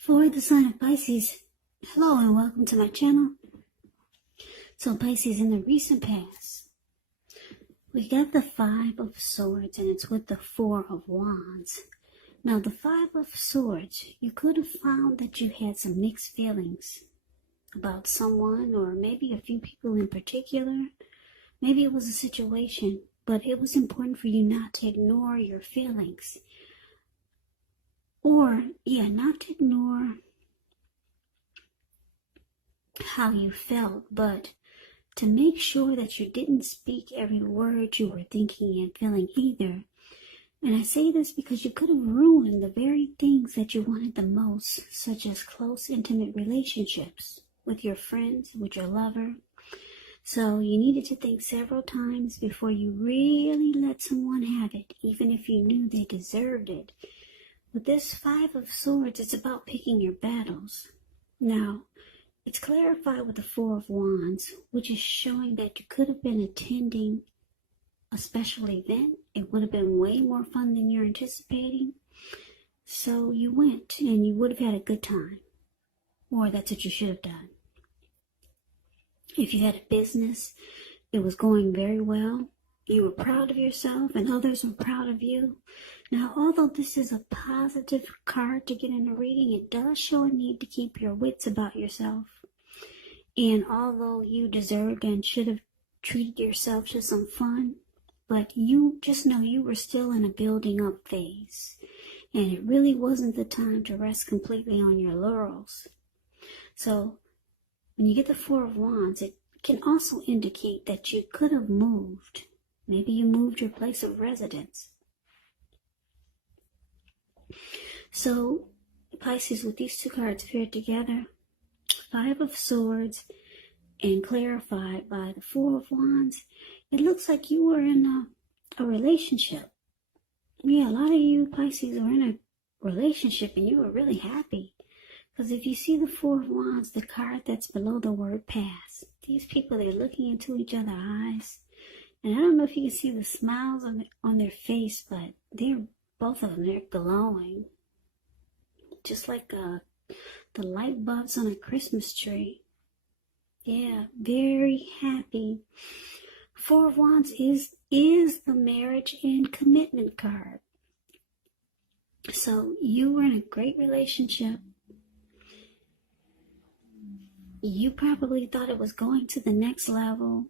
For the sign of Pisces, hello and welcome to my channel. So Pisces, in the recent past, we got the Five of Swords and it's with the Four of Wands. Now the Five of Swords, you could have found that you had some mixed feelings about someone or maybe a few people in particular. Maybe it was a situation, but it was important for you not to ignore your feelings. Or, not to ignore how you felt, but to make sure that you didn't speak every word you were thinking and feeling either. And I say this because you could have ruined the very things that you wanted the most, such as close, intimate relationships with your friends, with your lover. So you needed to think several times before you really let someone have it, even if you knew they deserved it. With this Five of Swords, it's about picking your battles. Now, it's clarified with the Four of Wands, which is showing that you could have been attending a special event. It would have been way more fun than you're anticipating. So you went and you would have had a good time. Or that's what you should have done. If you had a business, it was going very well. You were proud of yourself and others were proud of you. Now, although this is a positive card to get in a reading, it does show a need to keep your wits about yourself. And although you deserved and should have treated yourself to some fun, but you just know you were still in a building up phase. And it really wasn't the time to rest completely on your laurels. So, when you get the Four of Wands, it can also indicate that you could have moved. Maybe you moved your place of residence. So, Pisces, with these two cards paired together, Five of Swords and clarified by the Four of Wands, it looks like you were in a relationship. Yeah, a lot of you Pisces were in a relationship and you were really happy. Because if you see the Four of Wands, the card that's below the word pass, these people, they're looking into each other's eyes. And I don't know if you can see the smiles on their face, but both of them, they're glowing. Just like the light bulbs on a Christmas tree. Yeah, very happy. Four of Wands is the marriage and commitment card. So you were in a great relationship. You probably thought it was going to the next level.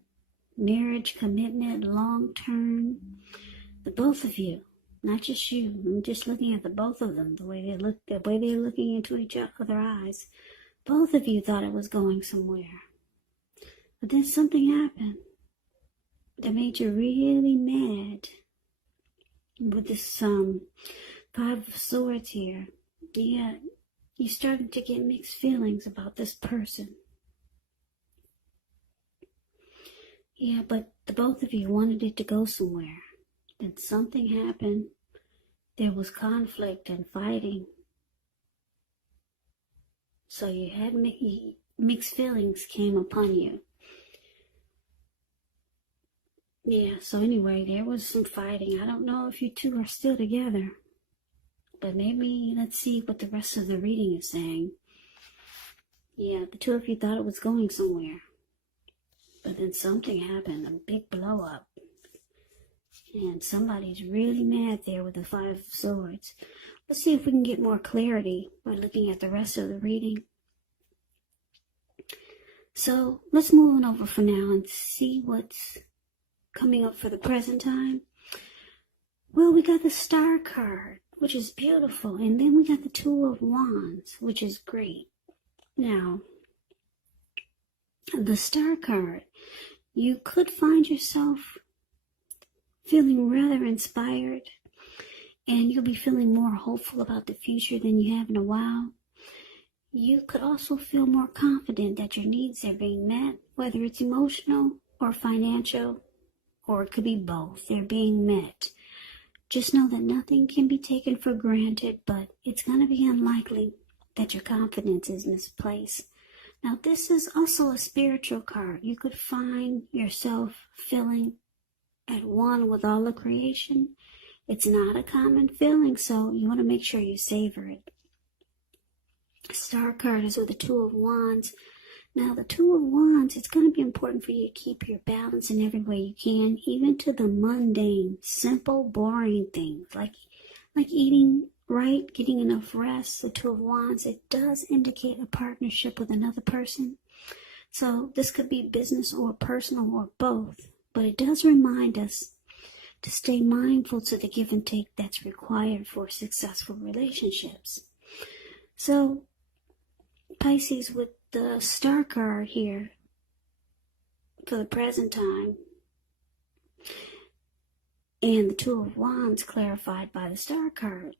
Marriage, commitment, long term. The both of you, not just you. I'm just looking at the both of them, the way they're looking into each other's eyes. Both of you thought it was going somewhere. But then something happened that made you really mad. With this Five of Swords here. Yeah, you started to get mixed feelings about this person. Yeah, but the both of you wanted it to go somewhere. Then something happened. There was conflict and fighting. So you had mixed feelings came upon you. Yeah, so anyway, there was some fighting. I don't know if you two are still together. But maybe let's see what the rest of the reading is saying. Yeah, the two of you thought it was going somewhere. But then something happened, a big blow up. And somebody's really mad there with the Five of Swords. Let's see if we can get more clarity by looking at the rest of the reading. So let's move on over for now and see what's coming up for the present time. Well, we got the Star card, which is beautiful. And then we got the Two of Wands, which is great. Now, the Star card, you could find yourself feeling rather inspired, and you'll be feeling more hopeful about the future than you have in a while. You could also feel more confident that your needs are being met, whether it's emotional or financial, or it could be both. They're being met. Just know that nothing can be taken for granted, but it's going to be unlikely that your confidence is misplaced. Now, this is also a spiritual card. You could find yourself feeling at one with all of creation. It's not a common feeling, so you want to make sure you savor it. Star card is with the Two of Wands. Now, the Two of Wands, it's going to be important for you to keep your balance in every way you can, even to the mundane, simple, boring things, like eating right, getting enough rest. The Two of Wands, it does indicate a partnership with another person. So this could be business or personal or both, but it does remind us to stay mindful to the give and take that's required for successful relationships. So, Pisces, with the Star card here for the present time, and the Two of Wands clarified by the Star card,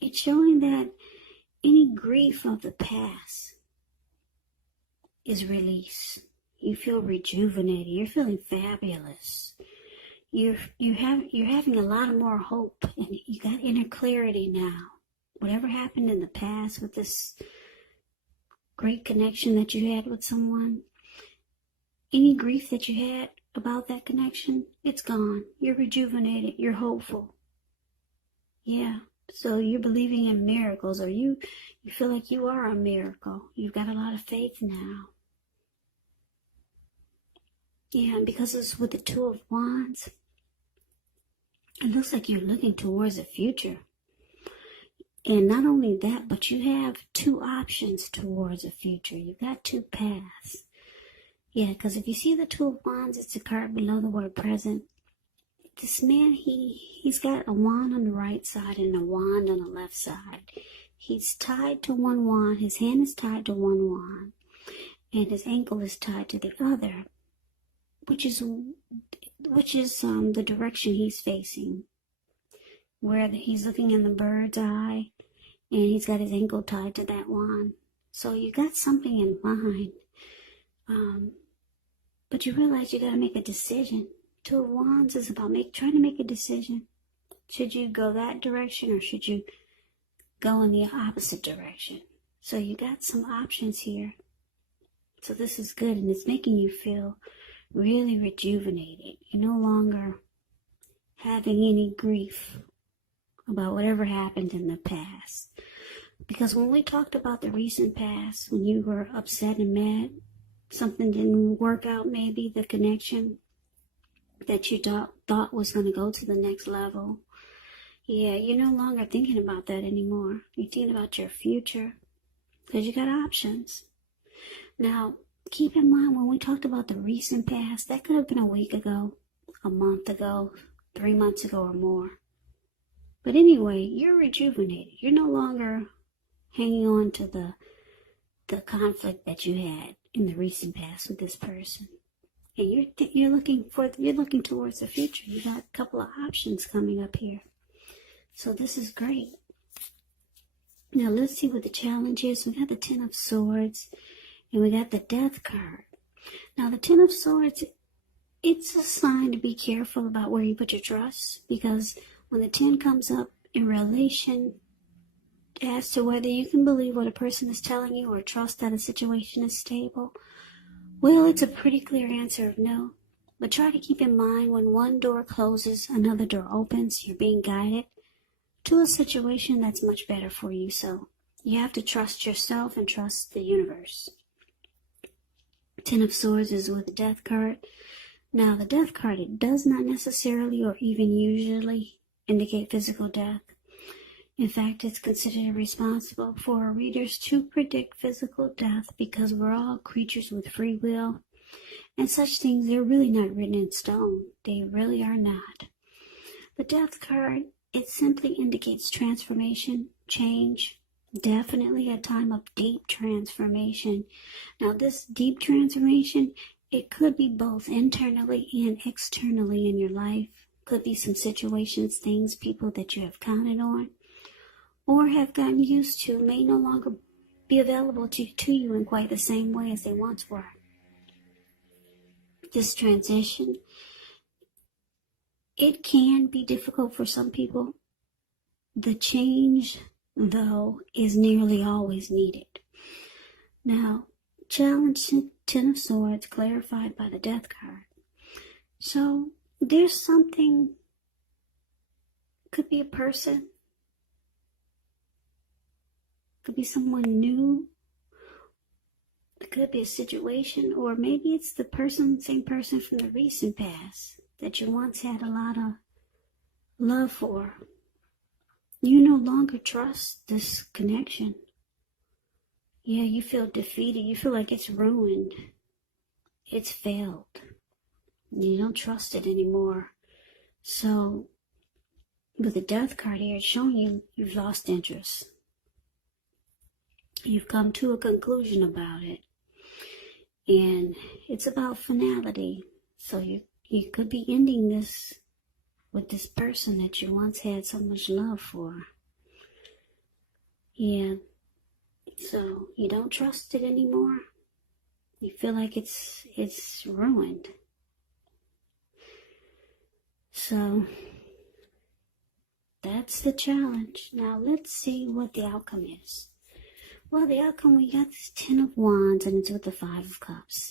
it's showing that any grief of the past is released. You feel rejuvenated. You're feeling fabulous. You're having a lot more hope, and you got inner clarity now. Whatever happened in the past with this great connection that you had with someone, any grief that you had about that connection, it's gone. You're rejuvenated. You're hopeful. Yeah. So you're believing in miracles, or you feel like you are a miracle. You've got a lot of faith now. Yeah, and because it's with the Two of Wands, it looks like you're looking towards the future. And not only that, but you have two options towards the future. You've got two paths. Yeah, because if you see the Two of Wands, it's a card below the word present. This man, he's got a wand on the right side and a wand on the left side. He's tied to one wand. His hand is tied to one wand, and his ankle is tied to the other, which is the direction he's facing, where he's looking in the bird's eye, and he's got his ankle tied to that wand. So you got something in mind, but you realize you got to make a decision. Two of Wands is about trying to make a decision. Should you go that direction, or should you go in the opposite direction? So you got some options here. So this is good, and it's making you feel really rejuvenated. You're no longer having any grief about whatever happened in the past. Because when we talked about the recent past, when you were upset and mad, something didn't work out, maybe the connection that you thought was going to go to the next level. Yeah, you're no longer thinking about that anymore. You're thinking about your future, because you got options. Now, keep in mind, when we talked about the recent past, that could have been a week ago, a month ago, 3 months ago, or more. But anyway, you're rejuvenated. You're no longer hanging on to the conflict that you had in the recent past with this person. And you're looking towards the future. You got a couple of options coming up here. So this is great. Now let's see what the challenge is. We got the Ten of Swords, and we got the Death card. Now the Ten of Swords, it's a sign to be careful about where you put your trust, because when the 10 comes up in relation as to whether you can believe what a person is telling you or trust that a situation is stable, well, it's a pretty clear answer of no. But try to keep in mind, when one door closes, another door opens. You're being guided to a situation that's much better for you. So you have to trust yourself and trust the universe. Ten of Swords is with the Death card. Now, the Death card, it does not necessarily or even usually indicate physical death. In fact, it's considered responsible for our readers to predict physical death, because we're all creatures with free will, and such things, they're really not written in stone. They really are not. The Death card, it simply indicates transformation, change, definitely a time of deep transformation. Now, this deep transformation, it could be both internally and externally in your life. Could be some situations, things, people that you have counted on or have gotten used to may no longer be available to you in quite the same way as they once were. This transition, it can be difficult for some people. The change, though, is nearly always needed. Now, challenge Ten of Swords clarified by the Death card. So, there's something, could be a person, could be someone new. It could be a situation, or maybe it's the same person from the recent past that you once had a lot of love for. You no longer trust this connection. Yeah, you feel defeated. You feel like it's ruined. It's failed. You don't trust it anymore. So, with the Death card here, it's showing you've lost interest. You've come to a conclusion about it. And it's about finality. So you could be ending this with this person that you once had so much love for. Yeah. So you don't trust it anymore. You feel like it's ruined. So that's the challenge. Now let's see what the outcome is. Well, the outcome, we got this 10 of Wands, and it's with the 5 of Cups.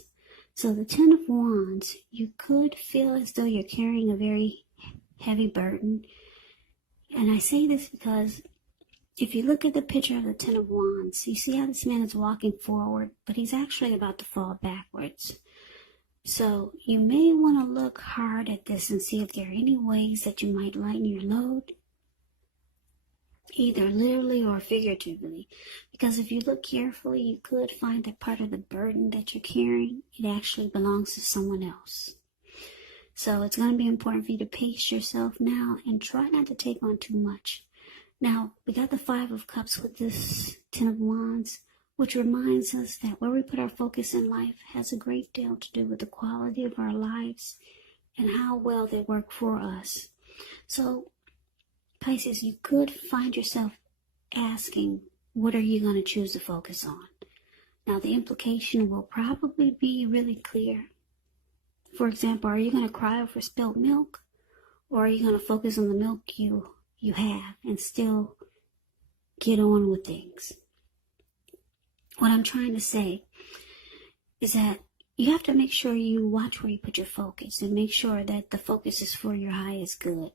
So the 10 of Wands, you could feel as though you're carrying a very heavy burden. And I say this because if you look at the picture of the 10 of Wands, you see how this man is walking forward, but he's actually about to fall backwards. So you may want to look hard at this and see if there are any ways that you might lighten your load, either literally or figuratively. Because if you look carefully, you could find that part of the burden that you're carrying, it actually belongs to someone else. So it's going to be important for you to pace yourself now and try not to take on too much. Now, we got the 5 of Cups with this 10 of Wands, which reminds us that where we put our focus in life has a great deal to do with the quality of our lives and how well they work for us. So, Pisces, you could find yourself asking, what are you going to choose to focus on? Now, the implication will probably be really clear. For example, are you going to cry over spilled milk? Or are you going to focus on the milk you have and still get on with things? What I'm trying to say is that you have to make sure you watch where you put your focus and make sure that the focus is for your highest good.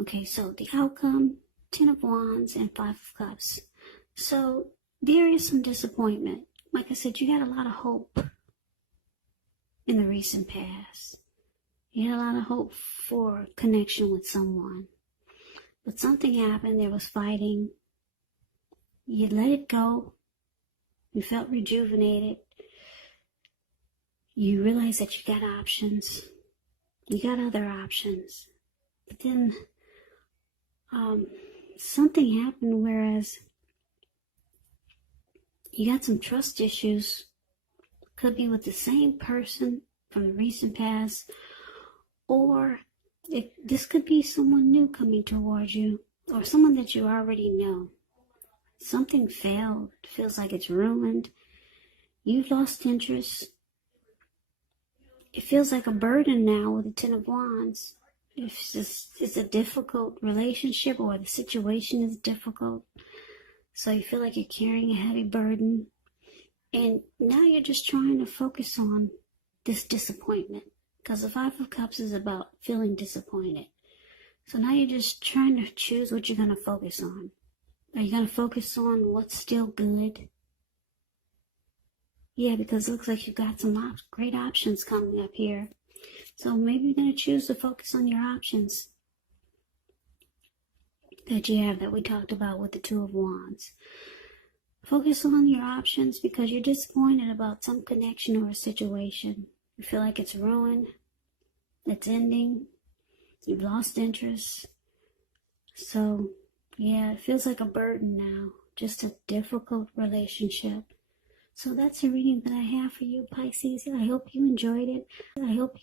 Okay, so the outcome, 10 of Wands and 5 of Cups. So there is some disappointment. Like I said, you had a lot of hope in the recent past. You had a lot of hope for connection with someone. But something happened. There was fighting. You let it go. You felt rejuvenated. You realized that you got options. You got other options. But then something happened, whereas you got some trust issues. Could be with the same person from the recent past, or this could be someone new coming towards you, or someone that you already know. Something failed. It feels like it's ruined. You've lost interest. It feels like a burden now with the 10 of Wands. It's a difficult relationship, or the situation is difficult. So you feel like you're carrying a heavy burden. And now you're just trying to focus on this disappointment. Because the 5 of Cups is about feeling disappointed. So now you're just trying to choose what you're going to focus on. Are you going to focus on what's still good? Yeah, because it looks like you've got some great options coming up here. So maybe you're going to choose to focus on your options that you have, that we talked about with the 2 of Wands. Focus on your options because you're disappointed about some connection or a situation. You feel like it's ruined, it's ending, you've lost interest. So, yeah, it feels like a burden now, just a difficult relationship. So that's a reading that I have for you, Pisces. I hope you enjoyed it. I hope